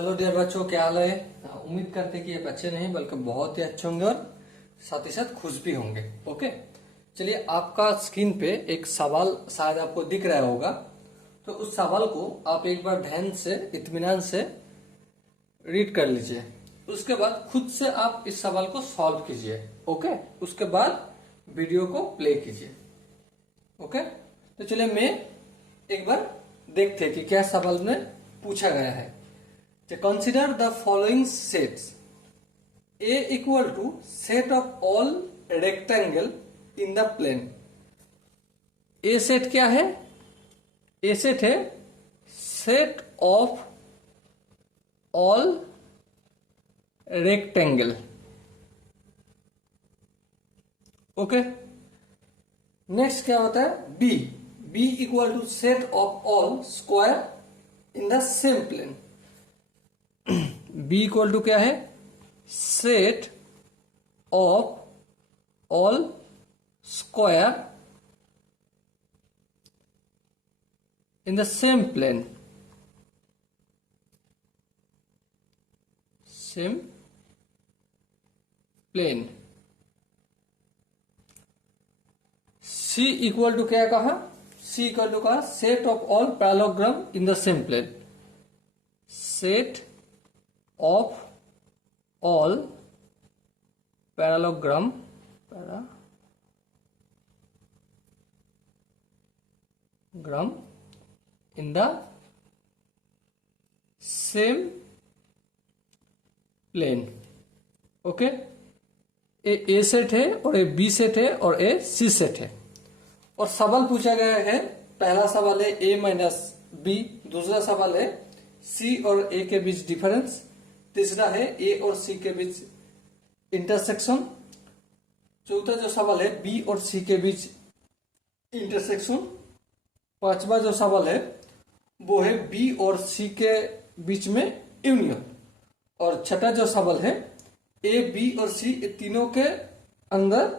Hello dear बच्चों, क्या हाल है। उम्मीद करते हैं कि ये बच्चे नहीं बल्कि बहुत ही अच्छे होंगे और साथ ही साथ खुश भी होंगे। ओके, चलिए आपका स्क्रीन पे एक सवाल शायद आपको दिख रहा होगा, तो उस सवाल को आप एक बार ध्यान से इत्मीनान से रीड कर लीजिए। उसके बाद खुद से आप इस सवाल को सॉल्व कीजिए। ओके, उसके बाद वीडियो को प्ले कीजिए। ओके, तो चलिए मैं एक बार देखते हैं कि क्या सवाल में पूछा गया है। Consider the following sets. A equal to set of all rectangle in the plane. A set क्या है? A set है set of all rectangle. Okay, next क्या होता है? B. B equal to set of all square in the same plane. B equal to क्या है? Set of all square in the same plane. Same plane. C equal to क्या कहा? C equal to कहा set of all parallelogram in the same plane. Set of all parallelogram in the same plane। Okay, A set है और A B set है और ए सी set है। और सवाल पूछा गया है, पहला सवाल है ए माइनस बी, दूसरा सवाल है सी और ए के बीच डिफरेंस, तीसरा है ए और सी के बीच इंटरसेक्शन, चौथा जो सवाल है बी और सी के बीच इंटरसेक्शन, पांचवा जो सवाल है वो है बी और सी के बीच में यूनियन, और छठा जो सवाल है ए बी और सी तीनों के अंदर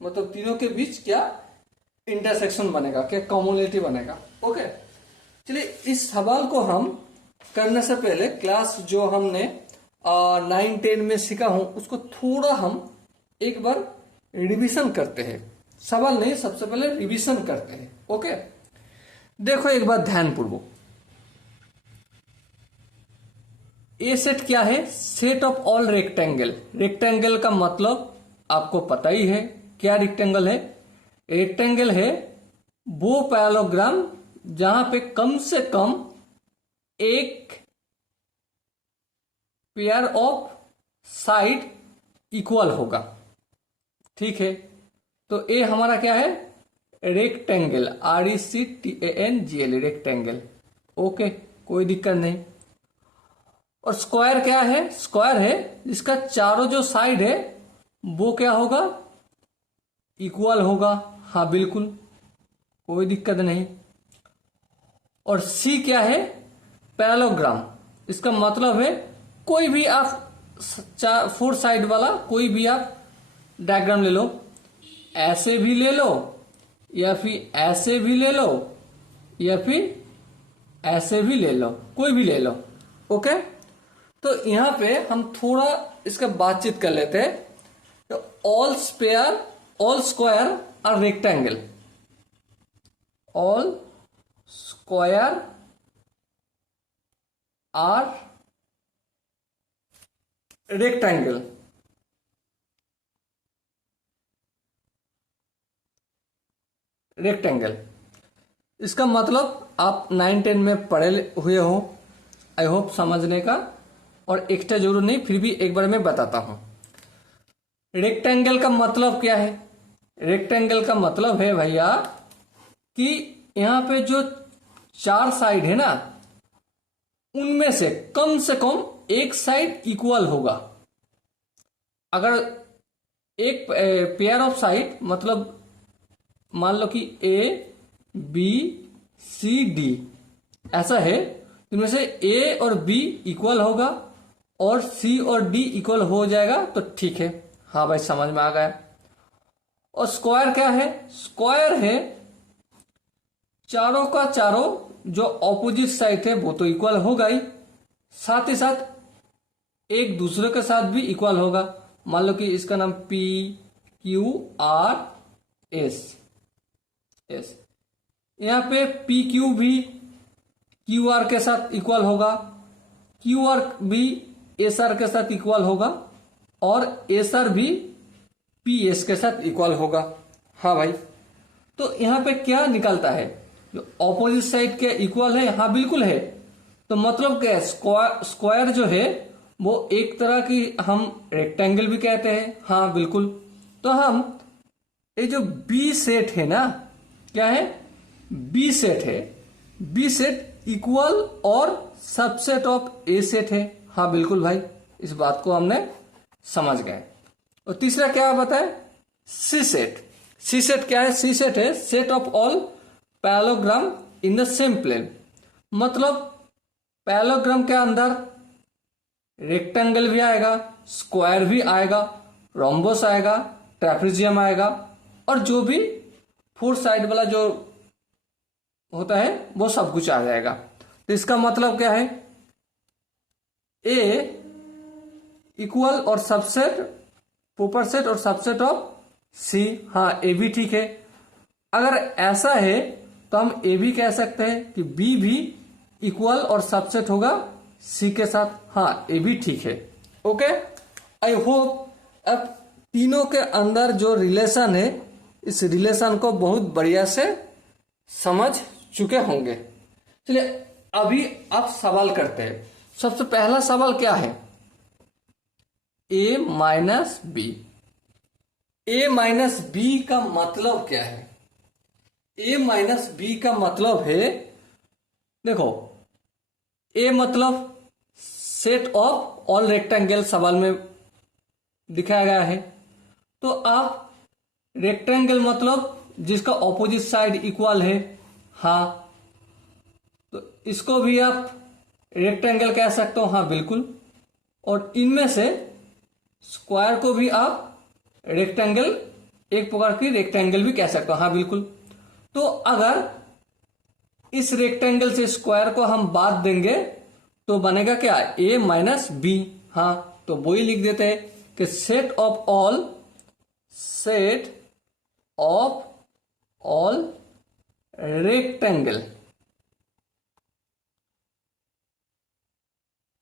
मतलब तीनों के बीच क्या इंटरसेक्शन बनेगा, क्या कॉमोनिटी बनेगा। ओके, चलिए इस सवाल को हम करने से पहले क्लास जो हमने 9-10 में सीखा हूं उसको थोड़ा हम एक बार रिवीजन करते हैं। सवाल नहीं, सबसे पहले रिवीजन करते हैं। ओके, देखो एक बार ध्यानपूर्वक। ए सेट क्या है? Set of all rectangle. Rectangle का मतलब आपको पता ही है, क्या रेक्टेंगल है? रेक्टेंगल है वो पैरेललोग्राम जहां पे कम से कम एक पेयर ऑफ साइड इक्वल होगा। ठीक है, तो ए हमारा क्या है? Rectangle, RECTANGL, rectangle. ओके, कोई दिक्कत नहीं। और स्क्वायर क्या है? स्क्वायर है जिसका चारों जो साइड है वो क्या होगा? इक्वल होगा। हाँ बिल्कुल, कोई दिक्कत नहीं। और सी क्या है? पैरेललोग्राम। इसका मतलब है कोई भी आप 4 साइड वाला कोई भी आप डायग्राम ले लो, ऐसे भी ले लो या फिर ऐसे भी ले लो या फिर ऐसे भी ले लो, कोई भी ले लो। ओके, तो यहां पे हम थोड़ा इसका बातचीत कर लेते हैं। तो all square are rectangle. All square are rectangle. Rectangle इसका मतलब आप 9-10 में पढ़े हुए हो, आई होप समझने का, और एक्स्ट्रा जरूर नहीं, फिर भी एक बार मैं बताता हूं। रेक्टेंगल का मतलब क्या है? रेक्टेंगल का मतलब है भैया कि यहां पे जो 4 साइड है ना, उनमें से कम एक साइड इक्वल होगा। अगर एक पेयर ऑफ साइड मतलब मान लो कि ए बी सी डी ऐसा है, इनमें से ए और बी इक्वल होगा और सी और डी इक्वल हो जाएगा तो ठीक है। हाँ भाई, समझ में आ गया। और स्क्वायर क्या है? स्क्वायर है चारों का चारों जो ऑपोजिट साइड है वो तो इक्वल होगा ही, साथ ही साथ एक दूसरे के साथ भी इक्वल होगा। मान लो कि इसका नाम P Q R S S, यहाँ पे पी क्यू भी क्यू आर के साथ इक्वल होगा, क्यू आर भी एस आर के साथ इक्वल होगा और एस आर भी पी एस के साथ इक्वल होगा। हाँ भाई, तो यहाँ पे क्या निकलता है, जो ऑपोजिट साइड के इक्वल है, हाँ बिल्कुल है। तो मतलब क्या है, स्क्वायर जो है वो एक तरह की हम रेक्टेंगल भी कहते हैं। हाँ बिल्कुल। तो हम ये जो बी सेट है ना, क्या है, बी सेट है, बी सेट इक्वल और सबसेट ऑफ ए सेट है। हाँ बिल्कुल भाई, इस बात को हमने समझ गए। और तीसरा क्या बताए, सी सेट। सी सेट क्या है, सी सेट है set of all parallelogram in the same plane. मतलब पैरेललोग्राम के अंदर रेक्टेंगल भी आएगा, स्क्वायर भी आएगा, रोम्बस आएगा, ट्रेपेजियम आएगा और जो भी फोर साइड वाला जो होता है वो सब कुछ आ जाएगा। तो इसका मतलब क्या है, ए इक्वल और सबसेट, प्रॉपर सेट और सबसेट ऑफ सी। हाँ ए भी ठीक है। अगर ऐसा है तो हम ए भी कह सकते हैं कि बी भी इक्वल और सबसेट होगा सी के साथ। हाँ ए भी ठीक है। ओके, आई होप अब तीनों के अंदर जो रिलेशन है, इस रिलेशन को बहुत बढ़िया से समझ चुके होंगे। चलिए अभी आप सवाल करते हैं। सबसे पहला सवाल क्या है, ए माइनस बी। ए माइनस बी का मतलब क्या है, ए माइनस बी का मतलब है, देखो ए मतलब सेट ऑफ ऑल रेक्टेंगल सवाल में दिखाया गया है। तो आप रेक्टेंगल मतलब जिसका ऑपोजिट साइड इक्वल है। हाँ, तो इसको भी आप रेक्टेंगल कह सकते हो। हाँ बिल्कुल। और इनमें से स्क्वायर को भी आप रेक्टेंगल, एक प्रकार की रेक्टेंगल भी कह सकते हो। हाँ बिल्कुल। तो अगर इस रेक्टेंगल से स्क्वायर को हम बात देंगे तो बनेगा क्या, ए माइनस बी। हाँ, तो वही लिख देते हैं कि set of all rectangle,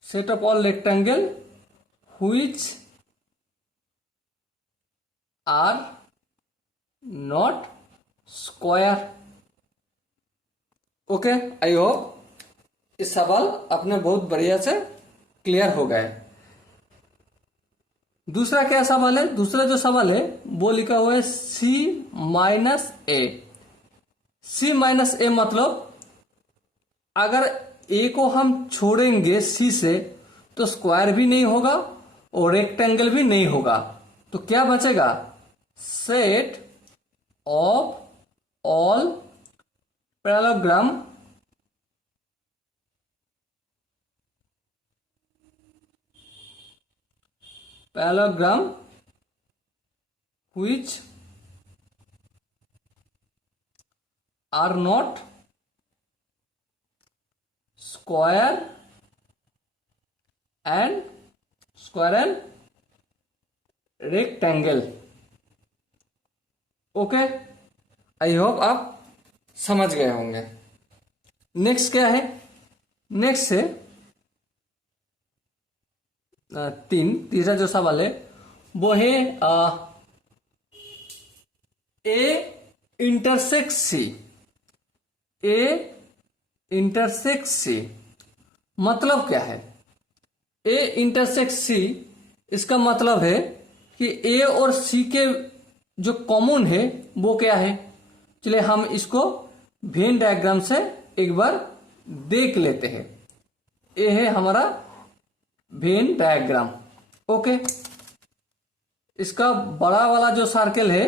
set of all rectangle which are not square। Okay, I hope इस सवाल अपने बहुत बढ़िया से क्लियर हो गए। दूसरा क्या सवाल है, दूसरा जो सवाल है वो लिखा हुआ है सी माइनस ए। सी माइनस ए मतलब अगर ए को हम छोड़ेंगे सी से तो स्क्वायर भी नहीं होगा और रेक्टेंगल भी नहीं होगा। तो क्या बचेगा, set of all parallelogram which are not square and rectangle। Okay, I hope आप समझ गए होंगे। नेक्स्ट क्या है, नेक्स्ट है तीसरा जो सवाल है वो है A intersect C. A intersect सी मतलब क्या है, ए इंटरसेक्ट सी इसका मतलब है कि ए और सी के जो कॉमन है वो क्या है। चलिए हम इसको वेन डायग्राम से एक बार देख लेते हैं। ए है हमारा वेन डायग्राम। ओके, इसका बड़ा वाला जो सर्कल है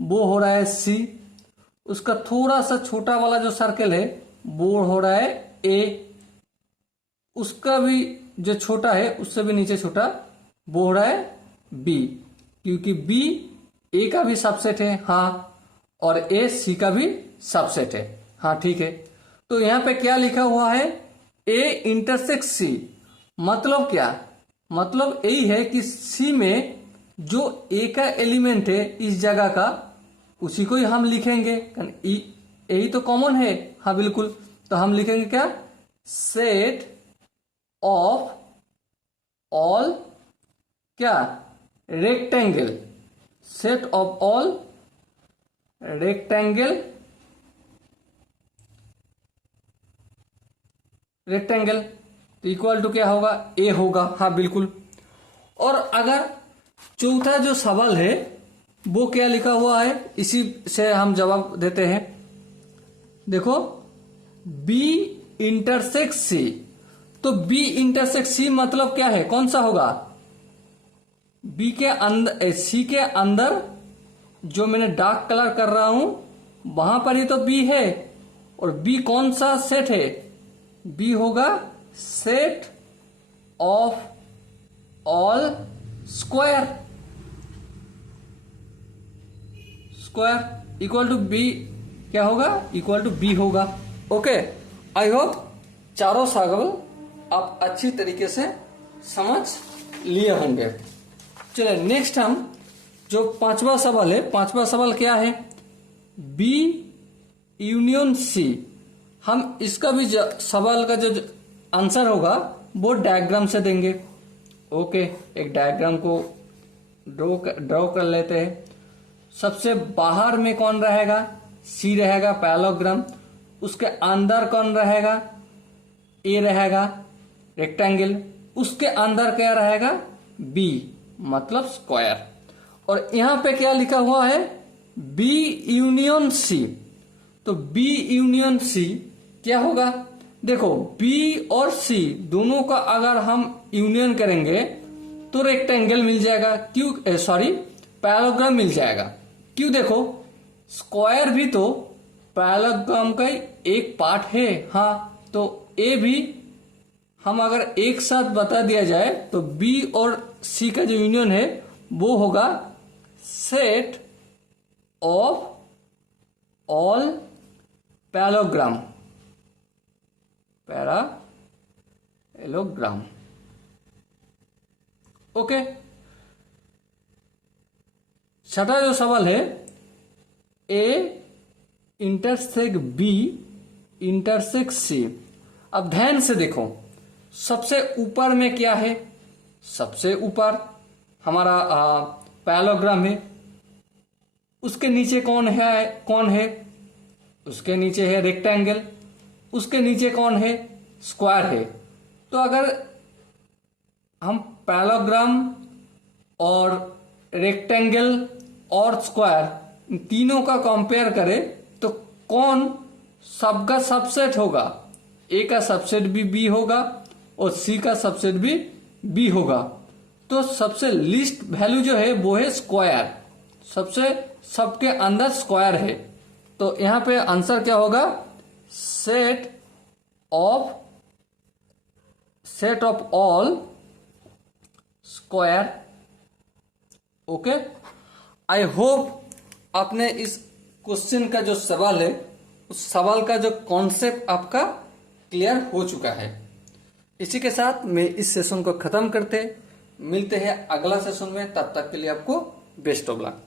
वो हो रहा है सी, उसका थोड़ा सा छोटा वाला जो सर्कल है वो हो रहा है ए, उसका भी जो छोटा है उससे भी नीचे छोटा वो हो रहा है बी, क्योंकि बी ए का भी सबसेट है। हाँ, और ए सी का भी सबसेट है। हाँ ठीक है। तो यहां पे क्या लिखा हुआ है, ए इंटरसेक्ट सी, मतलब क्या, मतलब यही है कि सी में जो ए का एलिमेंट है इस जगह का, उसी को ही हम लिखेंगे, यही तो कॉमन है। हाँ बिल्कुल, तो हम लिखेंगे क्या, सेट ऑफ ऑल क्या, rectangle, set of all rectangle, rectangle equal to क्या होगा, ए होगा। हाँ बिल्कुल। और अगर चौथा जो सवाल है वो क्या लिखा हुआ है, इसी से हम जवाब देते हैं। देखो, बी इंटरसेक्ट सी, तो बी इंटरसेक्ट सी मतलब क्या है, कौन सा होगा, बी के अंदर, सी के अंदर जो मैंने डार्क कलर कर रहा हूं वहां पर ही तो बी है। और बी कौन सा सेट है, बी होगा set of all square, square equal to B क्या होगा, इक्वल टू बी होगा। ओके, आई होप चारों सवाल आप अच्छी तरीके से समझ लिए होंगे। चलिए नेक्स्ट हम जो पांचवा सवाल है, पांचवा सवाल क्या है, बी यूनियन सी। हम इसका भी सवाल का जो आंसर होगा वो डायग्राम से देंगे। ओके, एक डायग्राम को ड्रॉ कर लेते हैं। सबसे बाहर में कौन रहेगा, सी रहेगा पैरेललोग्राम, उसके अंदर कौन रहेगा, ए रहेगा रेक्टेंगल, उसके अंदर क्या रहेगा, बी मतलब स्क्वायर। और यहां पे क्या लिखा हुआ है, बी यूनियन सी। तो बी यूनियन सी क्या होगा, देखो बी और सी दोनों का अगर हम यूनियन करेंगे तो रेक्टेंगल मिल जाएगा, क्यों, सॉरी पैरेललोग्राम मिल जाएगा। क्यों, देखो स्क्वायर भी तो पैरेललोग्राम का एक पार्ट है। हाँ, तो ए भी हम अगर एक साथ बता दिया जाए तो बी और सी का जो यूनियन है वो होगा set of all parallelogram, parallelogram. Okay, छठा जो सवाल है, A intersect B intersect C. अब ध्यान से देखो, सबसे ऊपर में क्या है, सबसे ऊपर हमारा पैरेललोग्राम है, उसके नीचे कौन है, कौन है, उसके नीचे है रेक्टेंगल, उसके नीचे कौन है, स्क्वायर है। तो अगर हम पैरेललोग्राम और रेक्टेंगल और स्क्वायर तीनों का कंपेयर करें तो कौन सबका सबसेट होगा, ए का सबसेट भी बी होगा और सी का सबसेट भी बी होगा। तो सबसे लीस्ट वैल्यू जो है वो है स्क्वायर, सबसे सबके अंदर स्क्वायर है। तो यहां पे आंसर क्या होगा, set of all square. Okay, I hope आपने इस क्वेश्चन का जो सवाल है उस सवाल का जो कॉन्सेप्ट आपका क्लियर हो चुका है। इसी के साथ मैं इस सेशन को खत्म करते मिलते हैं अगला सेशन में, तब तक के लिए आपको बेस्ट ऑफ लक।